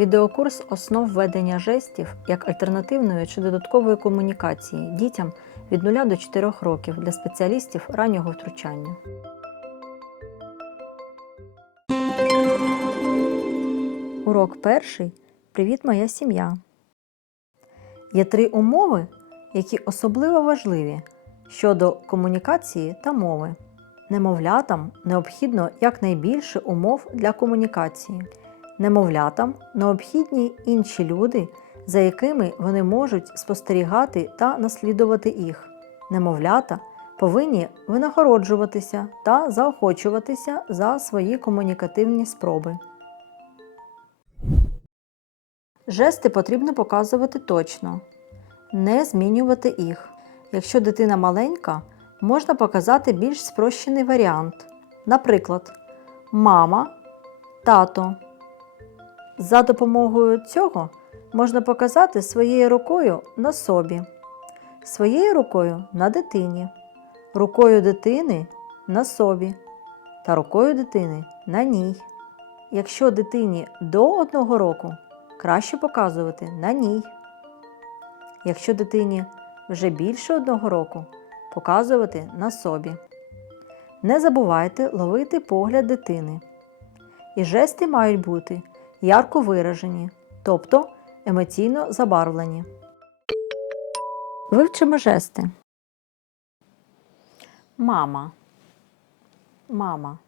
Відеокурс основ ведення жестів як альтернативної чи додаткової комунікації дітям від 0 до 4 років для спеціалістів раннього втручання. Урок перший. Привіт, моя сім'я. Є три умови, які особливо важливі щодо комунікації та мови. Немовлятам необхідно якнайбільше умов для комунікації. Немовлятам необхідні інші люди, за якими вони можуть спостерігати та наслідувати їх. Немовлята повинні винагороджуватися та заохочуватися за свої комунікативні спроби. Жести потрібно показувати точно, не змінювати їх. Якщо дитина маленька, можна показати більш спрощений варіант. Наприклад, мама, тато. За допомогою цього можна показати своєю рукою на собі, своєю рукою на дитині, рукою дитини на собі та рукою дитини на ній. Якщо дитині до одного року, краще показувати на ній. Якщо дитині вже більше одного року, показувати на собі. Не забувайте ловити погляд дитини. І жести мають бути ярко виражені, тобто емоційно забарвлені. Вивчимо жести. Мама. Мама.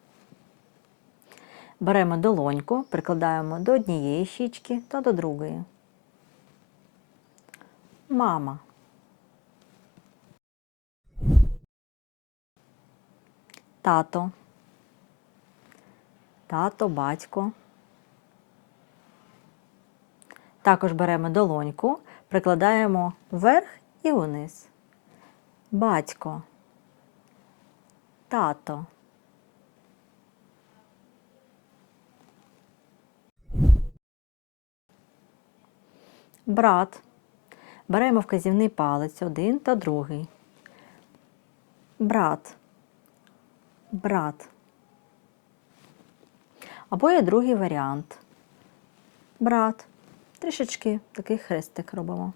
Беремо долоньку, прикладаємо до однієї щічки та до другої. Мама. Тато. Тато, батько. Також беремо долоньку, прикладаємо вверх і вниз. Батько. Тато. Брат. Беремо вказівний палець один та другий. Брат. Брат. Або є другий варіант. Брат. Трішечки такий хрестик робимо.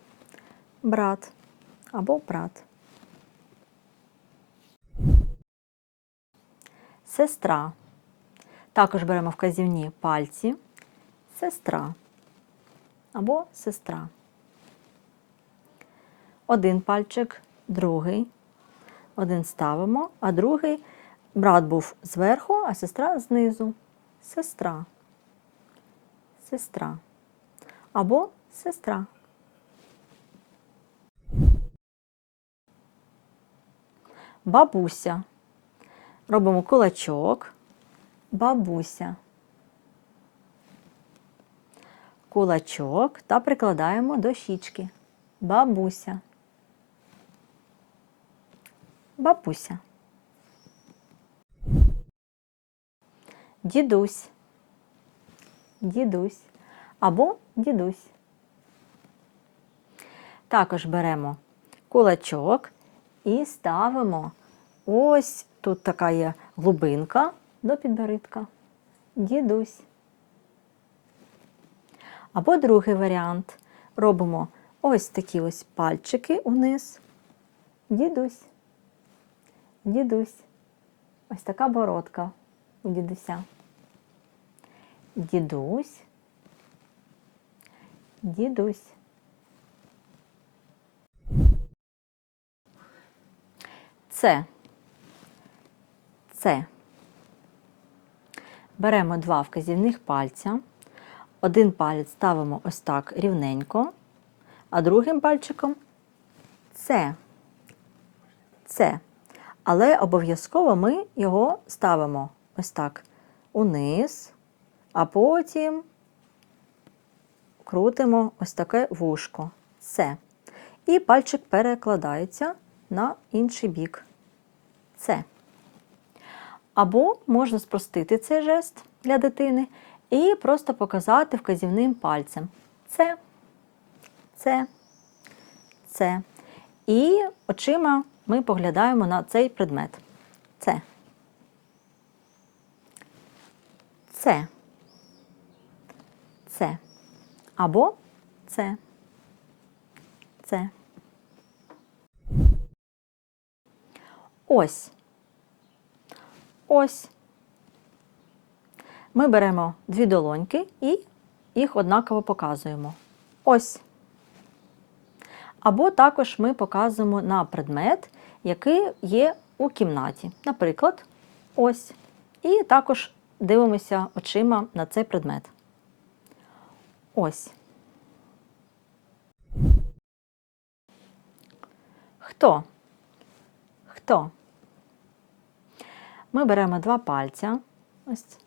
Брат або брат. Сестра. Також беремо вказівні пальці. Сестра або сестра. Один пальчик, другий. Один ставимо, а другий брат був зверху, а сестра знизу. Сестра. Сестра. Або сестра. Бабуся. Робимо кулачок. Бабуся. Кулачок та прикладаємо до щічки. Бабуся. Бабуся. Дідусь. Дідусь. Або дідусь. Також беремо кулачок і ставимо ось тут така є глибинка до підборідка. Дідусь. Або другий варіант. Робимо ось такі ось пальчики униз. Дідусь. Дідусь. Ось така бородка у дідуся. Дідусь. Дідусь. Це. Це. Беремо два вказівних пальця. Один палець ставимо ось так рівненько, а другим пальчиком це. Це. Але обов'язково ми його ставимо ось так униз, а потім крутимо ось таке вушко. Це. І пальчик перекладається на інший бік. Це. Або можна спростити цей жест для дитини і просто показати вказівним пальцем. Це, це, це. І очима ми поглядаємо на цей предмет. Це. Це. Це. Або це. Це. Ось. Ось. Ми беремо дві долоньки і їх однаково показуємо. Ось. Або також ми показуємо на предмет, який є у кімнаті. Наприклад, ось. І також дивимося очима на цей предмет. Ось. Хто? Хто? Ми беремо два пальця ось,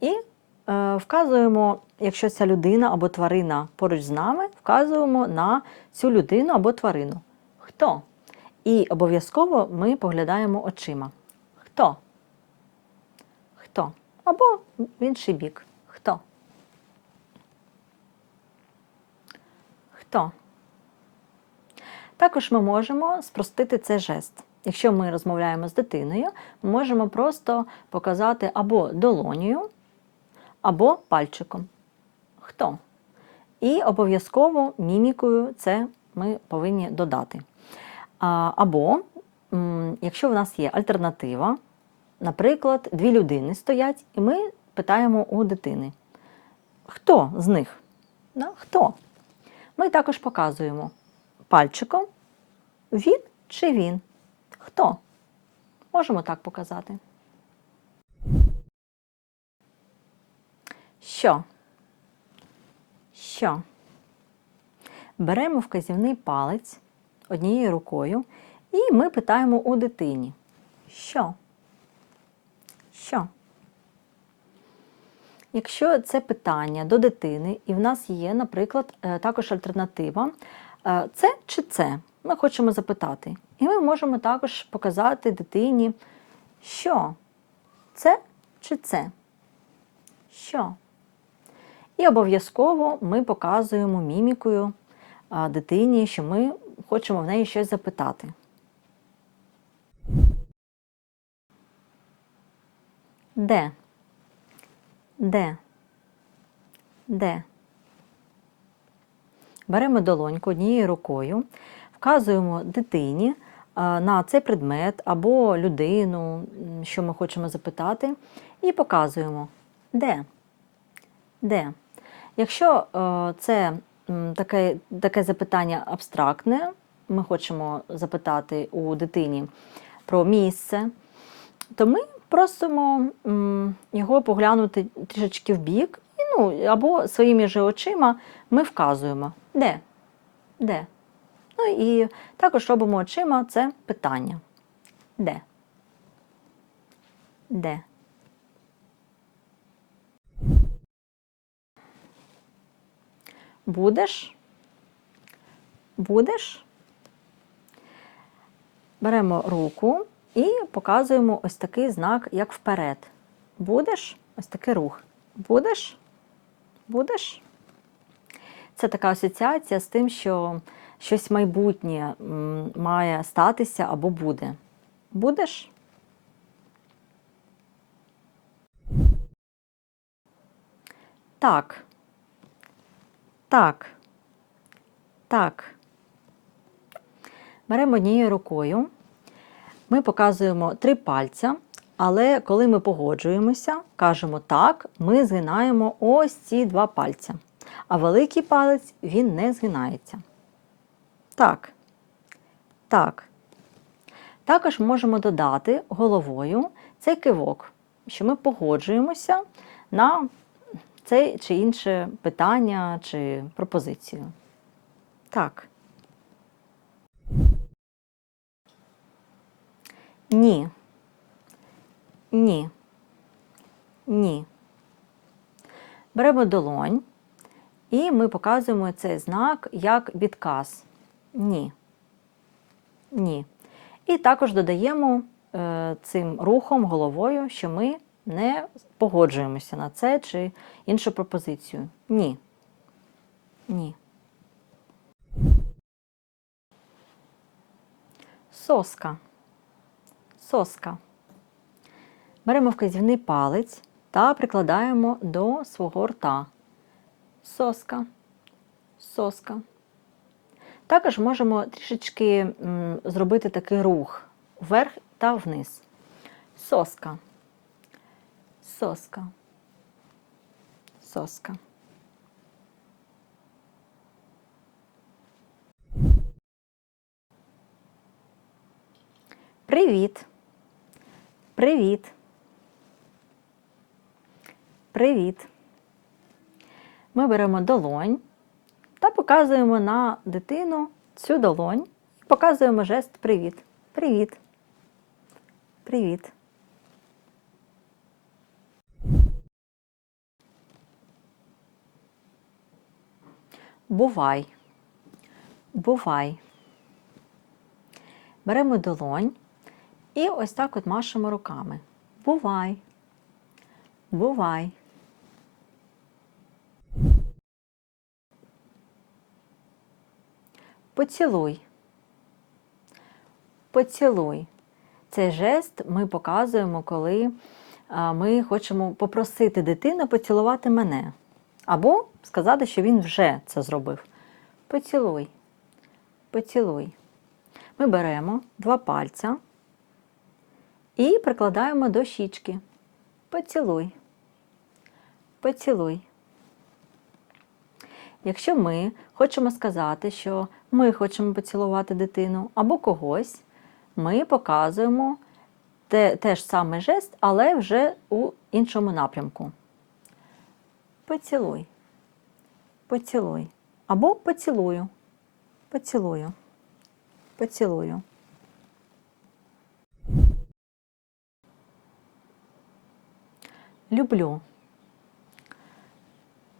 і е, вказуємо, якщо ця людина або тварина поруч з нами, вказуємо на цю людину або тварину. Хто? І обов'язково ми поглядаємо очима. Хто? Хто? Або в інший бік. 100. Також ми можемо спростити цей жест. Якщо ми розмовляємо з дитиною, ми можемо просто показати або долонію, або пальчиком. Хто? І обов'язково мімікою це ми повинні додати. Або, якщо в нас є альтернатива, наприклад, дві людини стоять, і ми питаємо у дитини, хто з них? Хто? Ми також показуємо пальчиком, він чи він. Хто? Можемо так показати. Що? Що? Беремо вказівний палець однією рукою і ми питаємо у дитині. Що? Що? Якщо це питання до дитини, і в нас є, наприклад, е, також альтернатива, е, це чи це? Ми хочемо запитати. І ми можемо також показати дитині, що це чи це? Що? І обов'язково ми показуємо мімікою дитині, що ми хочемо в неї щось запитати. Де? Де? Де? Беремо долоньку однією рукою, вказуємо дитині на цей предмет або людину, що ми хочемо запитати, і показуємо, де? Де? Якщо е, це таке, таке запитання абстрактне, ми хочемо запитати у дитині про місце, то ми просимо його поглянути трішечки в бік, ну, або своїми же очима ми вказуємо, де? Де? Ну і також робимо очима це питання. Де? Де? Будеш? Будеш? Беремо руку і показуємо ось такий знак, як вперед. Будеш? Ось такий рух. Будеш? Будеш? Це така асоціація з тим, що щось майбутнє має статися або буде. Будеш? Так. Так. Так. Беремо однією рукою. Ми показуємо три пальця, але коли ми погоджуємося, кажемо так, ми згинаємо ось ці два пальця. А великий палець він не згинається. Так. Так. Також можемо додати головою цей кивок, що ми погоджуємося на це чи інше питання чи пропозицію. Так. Ні. Ні. Ні. Беремо долонь і ми показуємо цей знак як відказ. Ні. Ні. І також додаємо е, цим рухом головою, що ми не погоджуємося на це чи іншу пропозицію. Ні. Ні. Соска. Соска. Беремо вказівний палець та прикладаємо до свого рта. Соска. соска. Також можемо трішечки зробити такий рух вверх та вниз. Соска. Соска. Соска. Привіт. Привіт. Привіт. Ми беремо долонь та показуємо на дитину цю долонь. Показуємо жест привіт. Привіт. Привіт. Бувай. Бувай. Беремо долонь і ось так от машемо руками. Бувай. Бувай. Поцілуй. Поцілуй. Цей жест ми показуємо, коли ми хочемо попросити дитину поцілувати мене. Або сказати, що він вже це зробив. Поцілуй. Поцілуй. Ми беремо два пальця і прикладаємо до щічки. Поцілуй. Поцілуй. Якщо ми хочемо сказати, що ми хочемо поцілувати дитину або когось, ми показуємо те, те ж саме жест, але вже у іншому напрямку. Поцілуй. Поцілуй. Або поцілую. Поцілую. Поцілую. Люблю.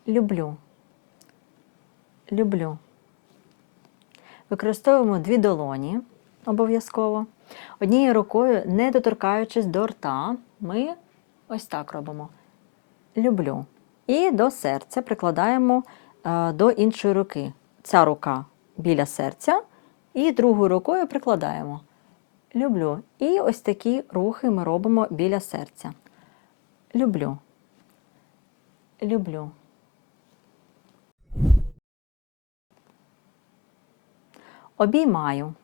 Люблю. Люблю. Використовуємо дві долоні обов'язково. Однією рукою, не доторкаючись до рта, ми ось так робимо. Люблю. І до серця прикладаємо е, до іншої руки. Ця рука біля серця, і другою рукою прикладаємо. Люблю. І ось такі рухи ми робимо біля серця. Люблю. Люблю. Обіймаю.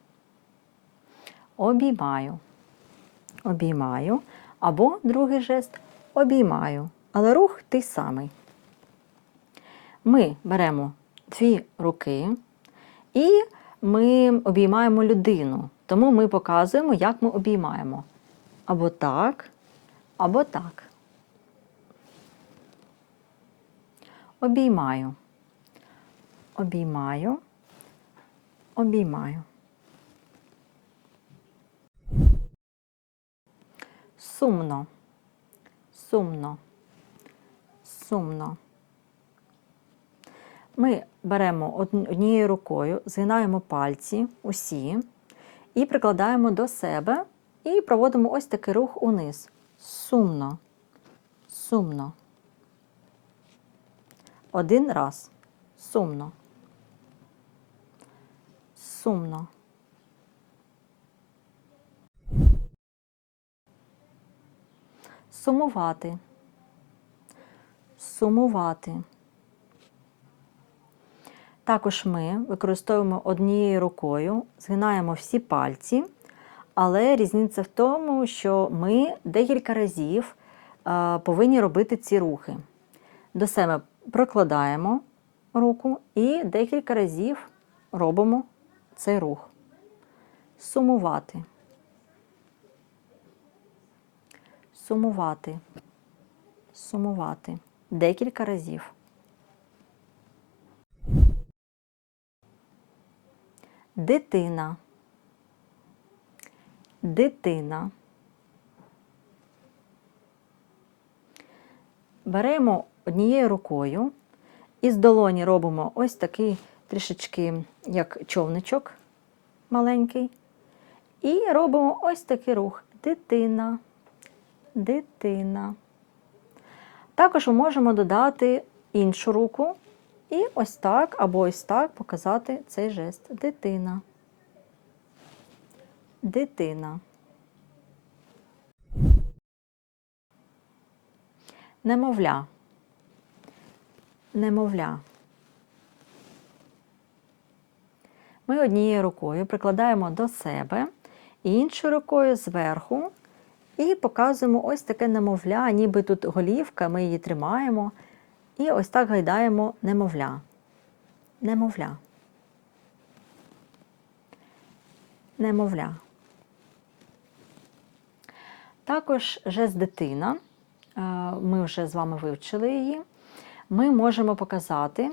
Обіймаю. Обіймаю. Або другий жест обіймаю. Але рух той самий. Ми беремо дві руки і ми обіймаємо людину. Тому ми показуємо, як ми обіймаємо. Або так, або так. Обіймаю. Обіймаю. Обіймаю. Сумно. Сумно. Сумно. Ми беремо однією рукою, згинаємо пальці усі і прикладаємо до себе і проводимо ось такий рух униз. Сумно. Сумно. Один раз. Сумно. Сумно. Сумувати. Сумувати. Також ми використовуємо однією рукою, згинаємо всі пальці, але різниця в тому, що ми декілька разів е, повинні робити ці рухи. До себе прокладаємо руку і декілька разів робимо цей рух. Сумувати. Сумувати. Сумувати. Декілька разів. Дитина. Дитина. Беремо однією рукою і з долоні робимо ось такий трішечки як човничок маленький. І робимо ось такий рух. Дитина. Дитина. Також ми можемо додати іншу руку і ось так або ось так показати цей жест. Дитина. Дитина. Немовля. Немовля. Ми однією рукою прикладаємо до себе, іншою рукою зверху, і показуємо ось таке немовля, ніби тут голівка, ми її тримаємо. І ось так гайдаємо немовля. Немовля. Немовля. Також жест дитина. е, Ми вже з вами вивчили її. Ми можемо показати,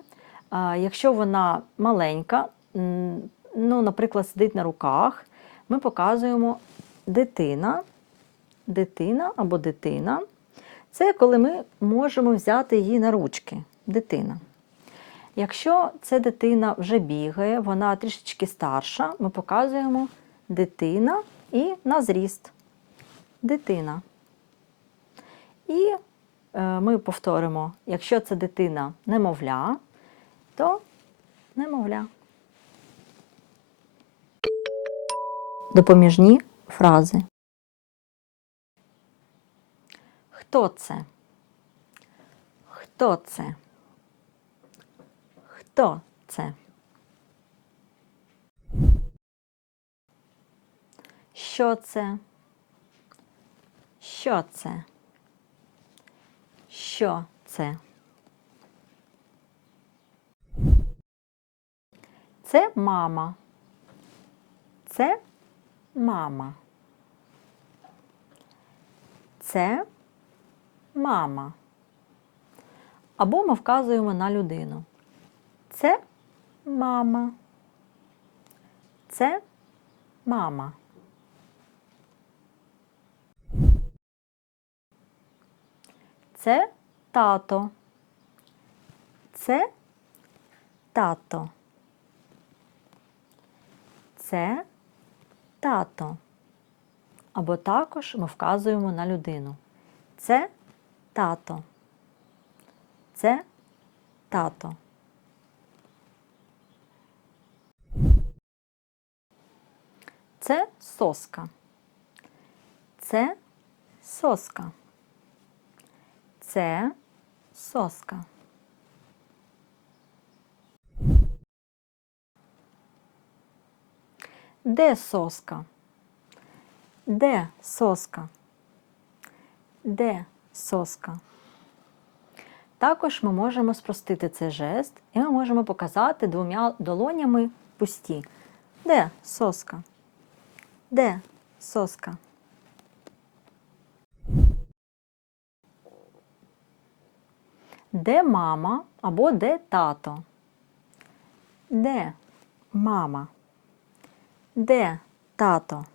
якщо вона маленька, ну, наприклад, сидить на руках, ми показуємо дитина, дитина або дитина. Це коли ми можемо взяти її на ручки. Дитина. Якщо ця дитина вже бігає, вона трішечки старша, ми показуємо дитина і на зріст. Дитина. І ми повторимо, якщо це дитина немовля, то немовля. Допоміжні фрази. Хто це? Хто це? Хто це? Що це? Що це? Що це? Це мама. Це мама. Це мама. Або ми вказуємо на людину. Це мама. Це мама. Це тато. Це тато. Це тато. Або також ми вказуємо на людину. Це тато. Це тато. Це соска. Це соска. Це соска. Де соска? Де соска? Де соска? Також ми можемо спростити цей жест, і ми можемо показати двома долонями пусті. Де соска? Де соска? Де мама або де тато? Де мама? Де тато?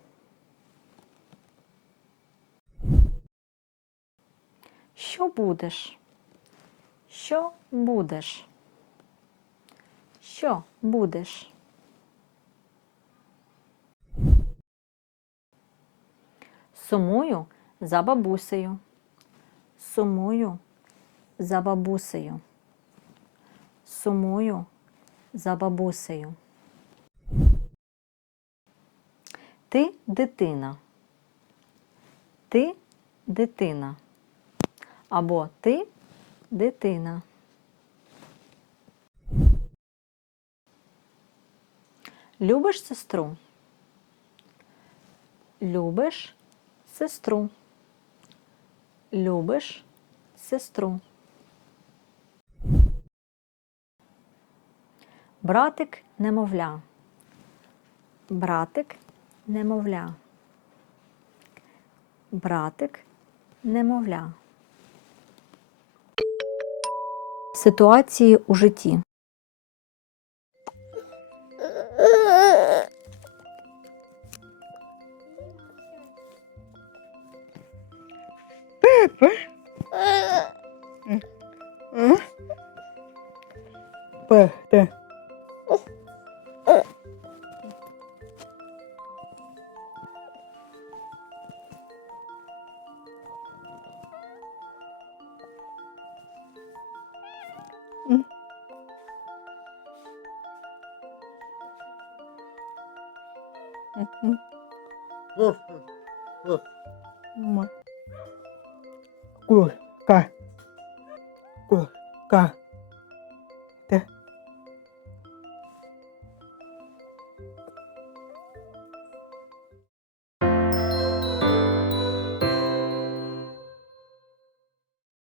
Що будеш? Що будеш? Що будеш? Сумую за бабусею. Сумую за бабусею. Сумую за бабусею. Ти дитина. Ти дитина. Або ти дитина. Любиш сестру? Любиш сестру. Любиш сестру. Братик немовля. Братик немовля. Братик немовля. Ситуації у житті. Пепа. Пепа. 嗯。